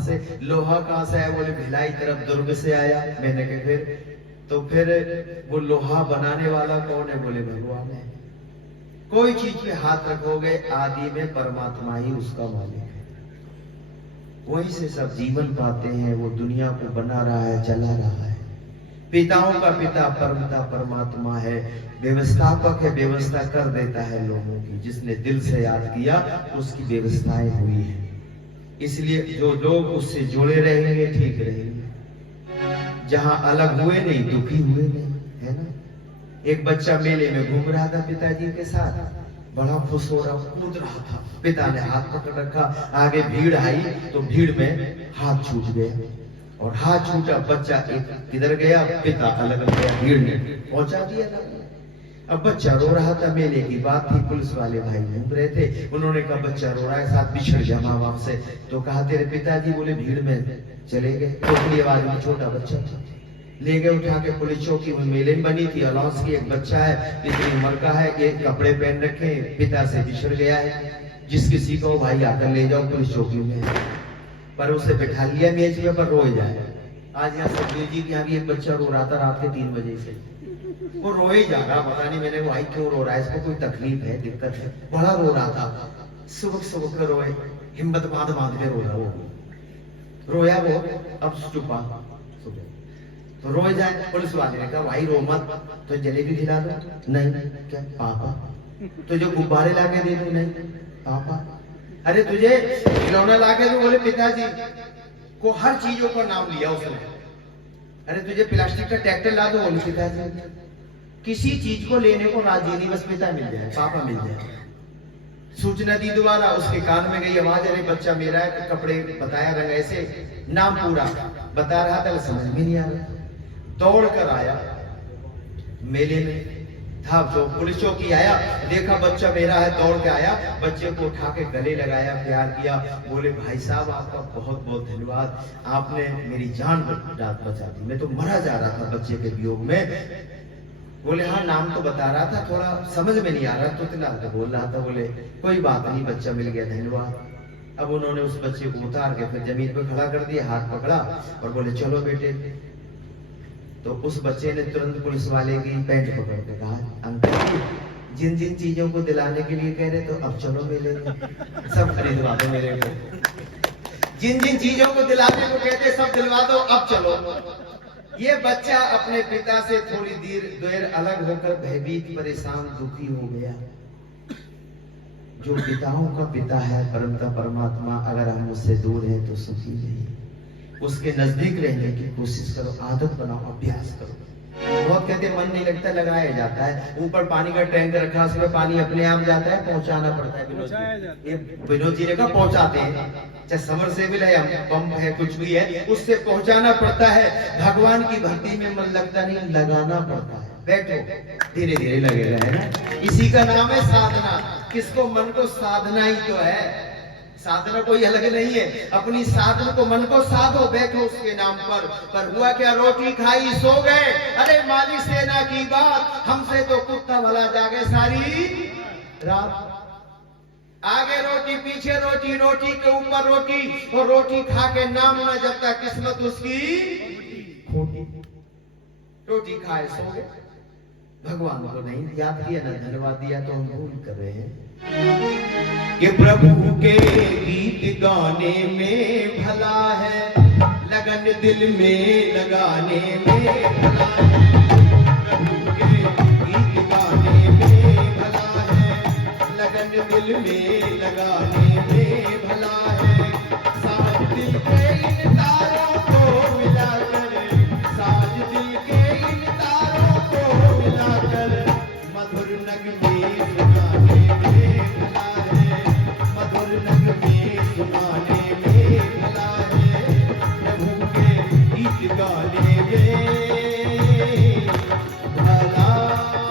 से लोहा कहाँ से आया? बोले भिलाई तरफ दुर्ग से आया। मैंने कहा फिर वो लोहा बनाने वाला कौन है? बोले भगवान है। कोई चीज पे हाथ रखोगे आदि में परमात्मा ही उसका मालिक है, वहीं से सब जीवन पाते हैं। वो दुनिया को बना रहा है, चला रहा है। पिताओं का पिता परमपिता परमात्मा है, व्यवस्थापक है, व्यवस्था कर देता है लोगों की। जिसने दिल से याद किया उसकी व्यवस्थाएं हुई है। इसलिए जो लोग उससे जुड़े रहेंगे ठीक रहेंगे। जहां अलग हुए नहीं, दुखी हुए नहीं, है ना। एक बच्चा मेले में घूम रहा था पिताजी के साथ, बड़ा खुश हो रहा, कूद रहा था। पिता ने हाथ पकड़ रखा, आगे भीड़ आई तो भीड़ में हाथ छूट गया और हाथ छूटा। बच्चा एक किधर गया, पिता अलग गया, भीड़ ने पहुंचा दिया था। अब बच्चा रो रहा था, मेले की बात थी, पुलिस वाले भाई घूम रहे थे। उन्होंने कहा बच्चा रो रहा है, साथ बिछड़ गया माँ बाप से। तो कहा तेरे पिताजी? बोले भीड़ में चले गए। छोटी आवाज में, छोटा बच्चा था, ले गए उठा के पुलिस चौकी में। मेले में बनी थी अलाउंस की, एक बच्चा है इतनी उम्र का है, एक कपड़े पहन रखे, पिता से बिछड़ गया है। जिस किसी को भाई आकर ले जाओ पुलिस चौकी में, पर उसे बैठा लिया मेज में, पर रोए जाए। आज यहाँ सतगुरु जी के यहाँ भी एक बच्चा रो रहा था रात के 3 बजे से, वो रोए जा रहा, पता नहीं। मैंने भाई क्यों रो रहा है, इसको कोई तकलीफ है, दिक्कत है? बड़ा रो रहा था, सुबह सुबह कर रोए, हिम्मत बांध बांध के रो रहा। वो रोया, वो अब चुपा तो रोए जाए। पुलिस वाले ने कहा भाई रो मत, तो जलेबी खिला दो। नहीं। क्या पापा? तुझे गुब्बारे लाके दे दो? नहीं पापा। अरे तुझे खिलौना लाके दो? बोले पिताजी। को हर चीजों का नाम लिया उसने। अरे तुझे प्लास्टिक का ट्रैक्टर ला दो? बोले पिताजी। किसी चीज को लेने को राजी नहीं, बस पिता मिल जाए, पापा मिल जाए। सूचना दी दोबारा, उसके कान में गई आवाज, अरे बच्चा मेरा है, कपड़े बताया, रंग ऐसे, नाम पूरा बता रहा था, समझ में नहीं आ रहा। दौड़ कर आया, मेले में था जो पुलिस चौकी आया, देखा बच्चा मेरा है, दौड़ के आया, बच्चे को उठा के गले लगाया, प्यार किया। बोले भाई साहब आपका बहुत बहुत धन्यवाद, आपने मेरी जान बचा दी, मैं तो मरा जा रहा था बच्चे के वियोग में। बोले हाँ नाम तो बता रहा था, थोड़ा समझ में नहीं आ रहा, तो इतना तो बोल रहा था। बोले कोई बात नहीं, बच्चा मिल गया, धन्यवाद। अब उन्होंने उस बच्चे को उतार के फिर जमीन पे खड़ा कर दिया, हाथ पकड़ा और बोले चलो बेटे। तो उस बच्चे ने तुरंत पुलिस वाले की पैंट पकड़ के कहा, अंकल जी जिन जिन चीजों को दिलाने के लिए कह रहे तो अब चलो मेले में, सब खरीदवा दो मेरे को। जिन जिन चीजों को दिलाने को कहते सब दिलवा दो, अब चलो। ये बच्चा अपने पिता से थोड़ी देर अलग होकर भयभीत, परेशान, दुखी हो गया। जो पिताओं का पिता है, परमपिता परमात्मा, अगर हम उससे दूर हैं तो सुखी नहीं। उसके नजदीक रहने की कोशिश करो, आदत बनाओ, अभ्यास करो। बहुत कहते मन नहीं लगता, लगाया जाता है। ऊपर पानी का टैंक रखा, उसमें पानी अपने आप जाता है, पहुंचाना पड़ता है। विनोद जी ने कहा पहुंचाते हैं, चाहे समरसेबल है, पंप है, कुछ भी है, उससे पहुंचाना पड़ता है। भगवान की भक्ति में मन लगता नहीं, लगाना पड़ता है। बैठो, धीरे धीरे लगेगा, है ना। इसी का नाम है साधना। किसको? मन को साधना ही तो है, साधना कोई अलग नहीं है। अपनी साधना को, मन को साधो, बैठो उसके नाम पर हुआ क्या? रोटी खाई सो गए, अरे मालिक सेना की बात, हमसे तो कुत्ता भला जागे सारी रात। आगे रोटी, पीछे रोटी, रोटी के ऊपर रोटी, और रोटी खा के नाम न जपता, किस्मत उसकी खोटी। रोटी खाए सो गए, भगवान को नहीं याद किया, न धन्यवाद दिया, तो हम भूल कर रहे हैं। कि प्रभु के गीत गाने में भला है, लगन दिल में लगाने में भला है। प्रभु के गीत गाने में भला है, लगन दिल में लगाने में भला है। साज दिल के इन तारों को मिलाकर, साज दिल के इन तारों को मिलाकर, मधुर नगमे सुनाने में भला है, मधुर नगमे सुनाने में भला है। प्रभु के गीत गाने में भला है।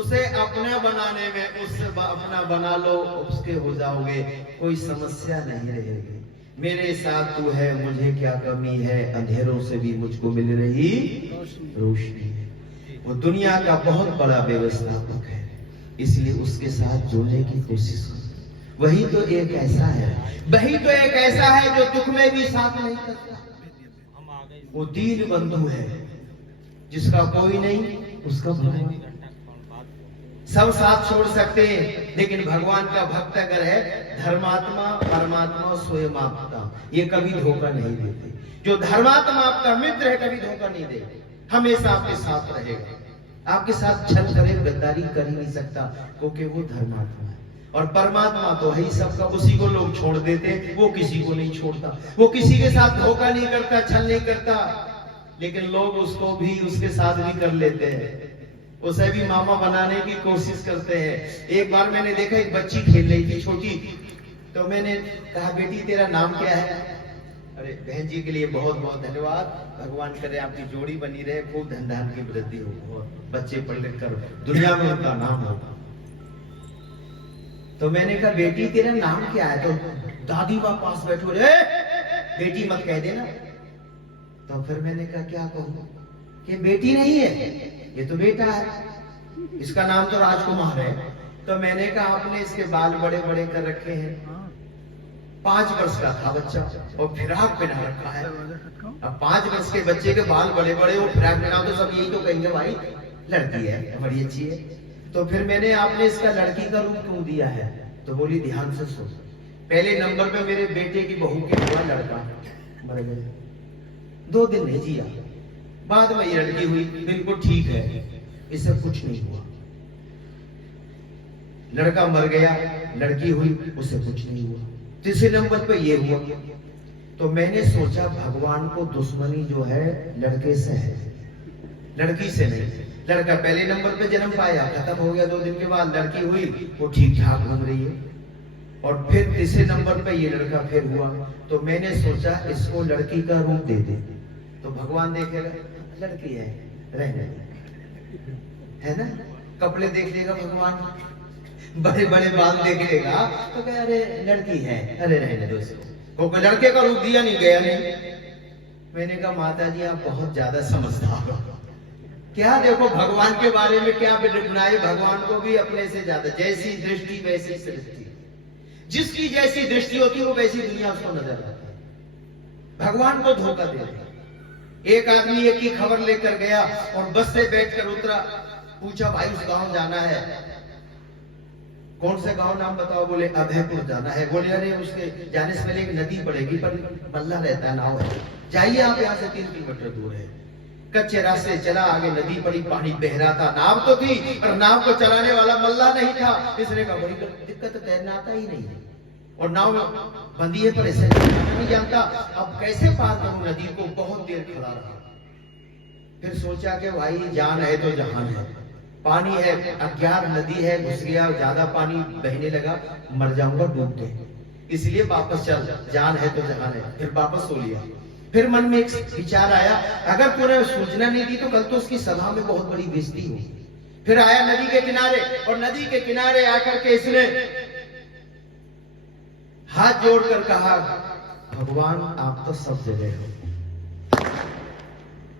उसे अपना बनाने में उससे अपना बना लो, उसके हो जाओगे, कोई समस्या नहीं रहेगी। मेरे साथ तू है, मुझे क्या कमी है, अंधेरों से भी मुझको मिल रही रोशनी है। वो दुनिया का बहुत बड़ा व्यवस्थापक है, इसलिए उसके साथ जुड़ने की कोशिश करो। वही तो एक ऐसा है, वही तो एक ऐसा है जो दुख में भी साथ नहीं करता। वो दीन बंधु है, जिसका कोई नहीं उसका भगवान। सब साथ छोड़ सकते हैं, लेकिन भगवान का भक्त अगर है, धर्मात्मा परमात्मा स्वयं आपका, ये कभी धोखा नहीं देते। जो धर्मात्मा आपका मित्र है कभी धोखा नहीं देगा, हमेशा आपके साथ रहेगा। आपके साथ छल करे, गद्दारी कर ही नहीं सकता, क्योंकि वो धर्मात्मा है। और परमात्मा तो है ही सबका, उसी को लोग छोड़ देते, वो किसी को नहीं छोड़ता। वो किसी के साथ धोखा नहीं करता, छल नहीं करता, लेकिन लोग उसको भी, उसके साथ भी कर लेते हैं, उसे भी मामा बनाने की कोशिश करते हैं। एक बार मैंने देखा, एक बच्ची खेल रही थी छोटी, तो मैंने कहा बेटी तेरा नाम क्या है? अरे बहन जी के लिए बहुत बहुत धन्यवाद, भगवान करे आपकी जोड़ी बनी रहे, खूब धन धान की वृद्धि हो और बच्चे पढ़ लिख कर दुनिया में उनका नाम हो। तो मैंने कहा बेटी तेरा नाम क्या है? तो दादी माँ पास बैठो, रे बेटी मत कह देना। तो फिर मैंने कहा क्या कहूँ कि बेटी नहीं है, ये तो बेटा है, इसका नाम तो राजकुमार है। तो मैंने कहा आपने इसके बाल बड़े बड़े कर रखे हैं, 5 वर्ष का था बच्चा और फिराक पहना रखा है। अब 5 वर्ष के बच्चे के बाल बड़े बड़े और फिराक पहना, तो सब यही तो कहेंगे भाई लड़की है, बड़ी अच्छी है। तो फिर मैंने आपने इसका लड़की का रूप क्यों दिया है? तो बोली ध्यान से सुन, पहले नंबर पे मेरे बेटे की बहू के हुआ लड़का, मर गए, 2 दिन नहीं जिया, बाद में ये लड़की हुई, बिल्कुल ठीक है, इससे कुछ नहीं हुआ। लड़का मर गया, लड़की हुई, उससे कुछ नहीं हुआ। तीसरे नंबर पे ये हुआ। तो मैंने सोचा भगवान को दुश्मनी जो है लड़के से है, लड़की से नहीं। लड़का पहले नंबर पे जन्म पाया, खत्म हो गया, 2 दिन के बाद लड़की हुई, वो ठीक ठाक घूम रही है। और फिर तीसरे नंबर पे ये लड़का फिर हुआ। तो मैंने सोचा इसको लड़की का रूप दे दे, तो भगवान देखेगा लड़की है, रहने है ना, कपड़े देख लेगा भगवान, बड़े बड़े बाल देख लेगा, तो कहे अरे लड़की है, अरे रहने दो इसको, क्योंकि लड़के का रूप दिया नहीं गया नहीं। मैंने कहा माता जी आप बहुत ज्यादा समझदार हो, क्या देखो भगवान के बारे में क्या बनाए, भगवान को भी अपने से ज्यादा, जैसी दृष्टि वैसी सृष्टि, जिसकी जैसी दृष्टि होती है वो वैसी दुनिया उसको नजर आती है। भगवान को धोखा दे रहे। एक आदमी एक ही खबर लेकर गया और बस से बैठकर उतरा, पूछा भाई उस गांव जाना है, कौन से गांव नाम बताओ? बोले अभयपुर जाना है। बोले अरे उसके जाने से पहले एक नदी पड़ेगी, पर बल्ला रहता है, नाव है, जाइए आप यहाँ से 3 किलोमीटर दूर है। कच्चे रास्ते चला, आगे नदी पड़ी, पानी बह रहा था, नाव तो थी पर नाव को चलाने वाला मल्ला नहीं था। इसने कहा बड़ी दिक्कत, तैरना आता ही नहीं है और नाव बंदी है, पर ऐसे नहीं जानता, अब कैसे पार करूं नदी को? बहुत देर खड़ा रहा, फिर सोचा कि भाई जान है तो जहान है, पानी है, अज्ञात नदी है, घुस गया, ज्यादा पानी बहने लगा, मर जाऊंगा डूब के, इसलिए वापस चल, जान है तो जहान है। फिर वापस सो लिया। फिर मन में एक विचार आया, अगर तूने सूचना नहीं दी तो कल तो उसकी सभा में बहुत बड़ी बेइज्जती होगी। फिर आया नदी के किनारे, और नदी के किनारे आकर के इसने हाथ जोड़कर कहा भगवान आप तो सब जगह हो,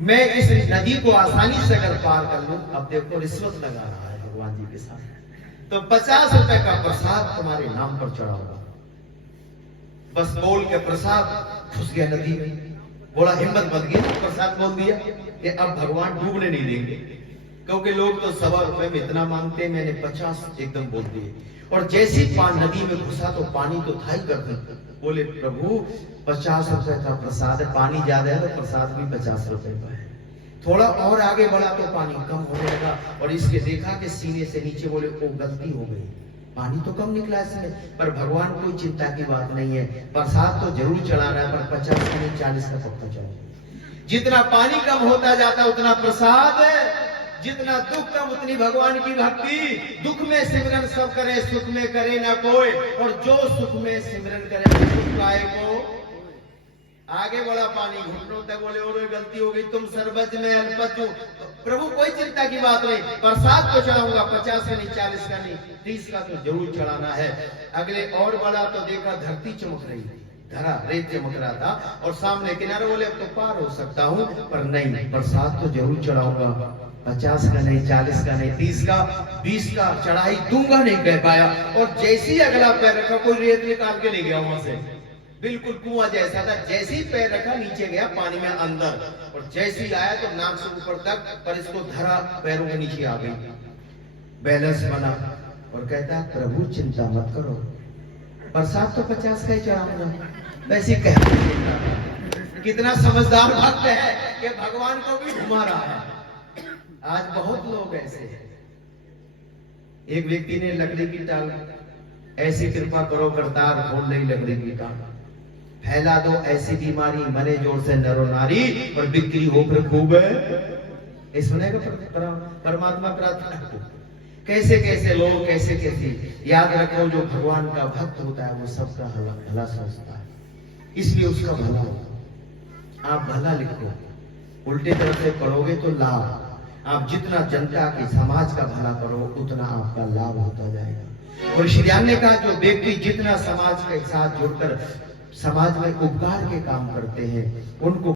मैं इस नदी को आसानी से अगर पार कर लूं, अब देखो रिश्वत लगा रहा है भगवान जी के साथ, तो 50 रुपए का प्रसाद तुम्हारे नाम पर चढ़ा होगा। बस बोल के प्रसाद घुस गया नदी में, बोला हिम्मत बन गई, प्रसाद बोल दिया कि अब भगवान डूबने नहीं देंगे, क्योंकि लोग तो 1.25 रुपए में इतना मांगते, मैंने 50 एकदम बोल दिए। और जैसी नदी में घुसा तो पानी तो था ही गर्दन, बोले प्रभु 50 रुपए का प्रसाद है, पानी ज्यादा है तो प्रसाद भी 50 रुपए का है। थोड़ा और आगे बढ़ा तो पानी कम होने लगा, और इसके देखा कि सीने से नीचे, बोले ओ गलती हो गई, पानी तो कम निकला इसमें, पर भगवान कोई चिंता की बात नहीं है, प्रसाद तो जरूर चढ़ाना है, पर 50 नहीं 40 का पक्का चढ़ाओ। जितना पानी कम होता जाता उतना प्रसाद, जितना दुख कम उतनी भगवान की भक्ति। दुख में सिमरन सब करे, सुख में करे ना कोई, और जो सुख में सिमरन करे सुख पाए को। आगे बढ़ा पानी घुटनों तक, बोले और गलती हो गई, तुम सरबत में अल्पत हो, तो प्रभु कोई चिंता की बात नहीं, प्रसाद तो चढ़ाऊंगा, 50 का नहीं, 40 का नहीं, 30 का तो जरूर चढ़ाना है। अगले और बड़ा तो देखा, धरती चमक रही थी, धरा रेत चमक रहा था, और सामने किनारे बोले अब तो पार हो सकता हूँ, पर नहीं, प्रसाद तो जरूर चढ़ाऊंगा, 50 का नहीं, 40 का नहीं, 30 का, 20 का चढ़ाई दूंगा नहीं कह पाया। और जैसे ही अगला पैर रखा, कोई रेत निकाल के ले गया वहां से, बिल्कुल कुआं जैसा था, जैसे ही पैर रखा नीचे गया पानी में अंदर, और जैसे ही आया तो नाक से ऊपर तक, पर इसको धरा पैरों के नीचे आ गई, बैलेंस बना, और कहता प्रभु चिंता मत करो, प्रसाद तो 50 का ही चढ़ाऊंगा। वैसे कहते कितना समझदार भक्त है कि भगवान को भी घुमा रहा है। आज बहुत लोग ऐसे हैं। एक व्यक्ति ने लकड़ी की टांग, ऐसी कृपा करो करतार खोल नहीं लकड़ी की टांग, फैला दो ऐसी बीमारी, मरे जोर से नरो नारी, और बिक्री हो फिर खूब है। सुनेगा परमात्मा प्रार्थना, कैसे कैसे लोग, कैसे कैसे। याद रखो जो भगवान का भक्त होता है वो सबका भला सोचता है, इसलिए उसका भला होगा। आप भला लिखो, उल्टे तरफ से करोगे तो लाभ। आप जितना जनता के समाज का भला करो उतना आपका लाभ होता जाएगा। और श्री राम ने कहा जो व्यक्ति जितना समाज के साथ जुड़कर समाज में उपकार के काम करते हैं उनको